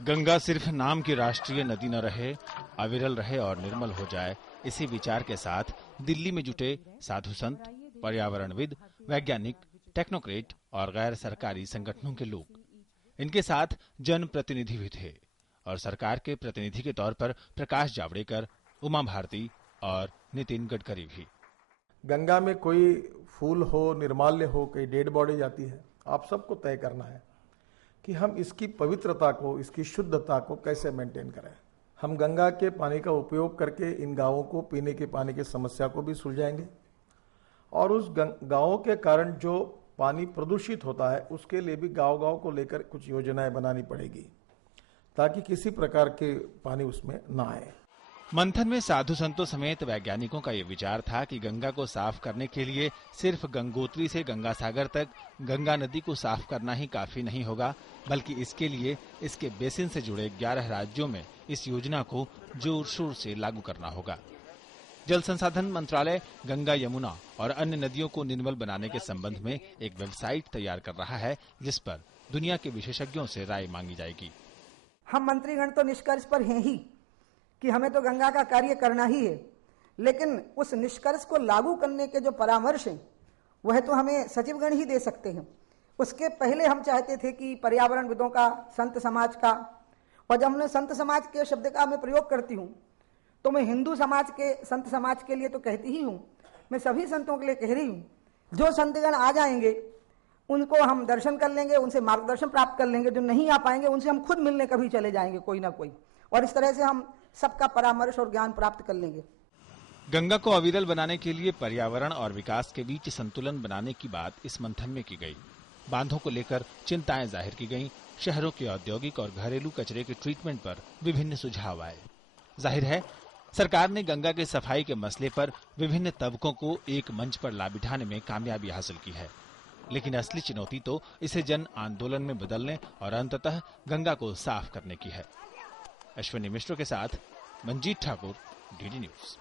गंगा सिर्फ नाम की राष्ट्रीय नदी न रहे, अविरल रहे और निर्मल हो जाए, इसी विचार के साथ दिल्ली में जुटे साधु संत, पर्यावरणविद, वैज्ञानिक, टेक्नोक्रेट और गैर सरकारी संगठनों के लोग। इनके साथ जन प्रतिनिधि भी थे और सरकार के प्रतिनिधि के तौर पर प्रकाश जावड़ेकर, उमा भारती और नितिन गडकरी भी। गंगा में कोई फूल हो, निर्माल्य हो, कहीं डेड बॉडी जाती है, आप सबको तय करना है कि हम इसकी पवित्रता को, इसकी शुद्धता को कैसे मेंटेन करें। हम गंगा के पानी का उपयोग करके इन गांवों को पीने के पानी की समस्या को भी सुलझाएंगे और उस गांवों के कारण जो पानी प्रदूषित होता है उसके लिए भी गांव-गांव को लेकर कुछ योजनाएं बनानी पड़ेगी ताकि किसी प्रकार के पानी उसमें ना आए। मंथन में साधु संतों समेत वैज्ञानिकों का ये विचार था कि गंगा को साफ करने के लिए सिर्फ गंगोत्री से गंगा सागर तक गंगा नदी को साफ करना ही काफी नहीं होगा, बल्कि इसके लिए इसके बेसिन से जुड़े 11 राज्यों में इस योजना को जोर शोर से लागू करना होगा। जल संसाधन मंत्रालय गंगा, यमुना और अन्य नदियों को निर्मल बनाने के संबंध में एक वेबसाइट तैयार कर रहा है, जिस पर दुनिया के विशेषज्ञों से राय मांगी जाएगी। हम मंत्रीगण तो निष्कर्ष पर हैं ही कि हमें तो गंगा का कार्य करना ही है, लेकिन उस निष्कर्ष को लागू करने के जो परामर्श हैं वह तो हमें सचिवगण ही दे सकते हैं। उसके पहले हम चाहते थे कि पर्यावरणविदों का, संत समाज का, और जब हमने संत समाज के शब्द का मैं प्रयोग करती हूँ तो मैं हिंदू समाज के, संत समाज के लिए तो कहती ही हूँ, मैं सभी संतों के लिए कह रही हूँ। जो संतगण आ जाएंगे उनको हम दर्शन कर लेंगे, उनसे मार्गदर्शन प्राप्त कर लेंगे। जो नहीं आ पाएंगे उनसे हम खुद मिलने कभी चले जाएंगे कोई ना कोई, और इस तरह से हम सबका परामर्श और ज्ञान प्राप्त कर लेंगे। गंगा को अविरल बनाने के लिए पर्यावरण और विकास के बीच संतुलन बनाने की बात इस मंथन में की गई। बांधों को लेकर चिंताएं जाहिर की गईं। शहरों के औद्योगिक और घरेलू कचरे के ट्रीटमेंट पर विभिन्न सुझाव आए। जाहिर है, सरकार ने गंगा के सफाई के मसले पर विभिन्न तबकों को एक मंच पर ला बिठाने में कामयाबी हासिल की है, लेकिन असली चुनौती तो इसे जन आंदोलन में बदलने और अंततः गंगा को साफ करने की है। अश्विनी मिश्र के साथ मंजीत ठाकुर, डीडी न्यूज।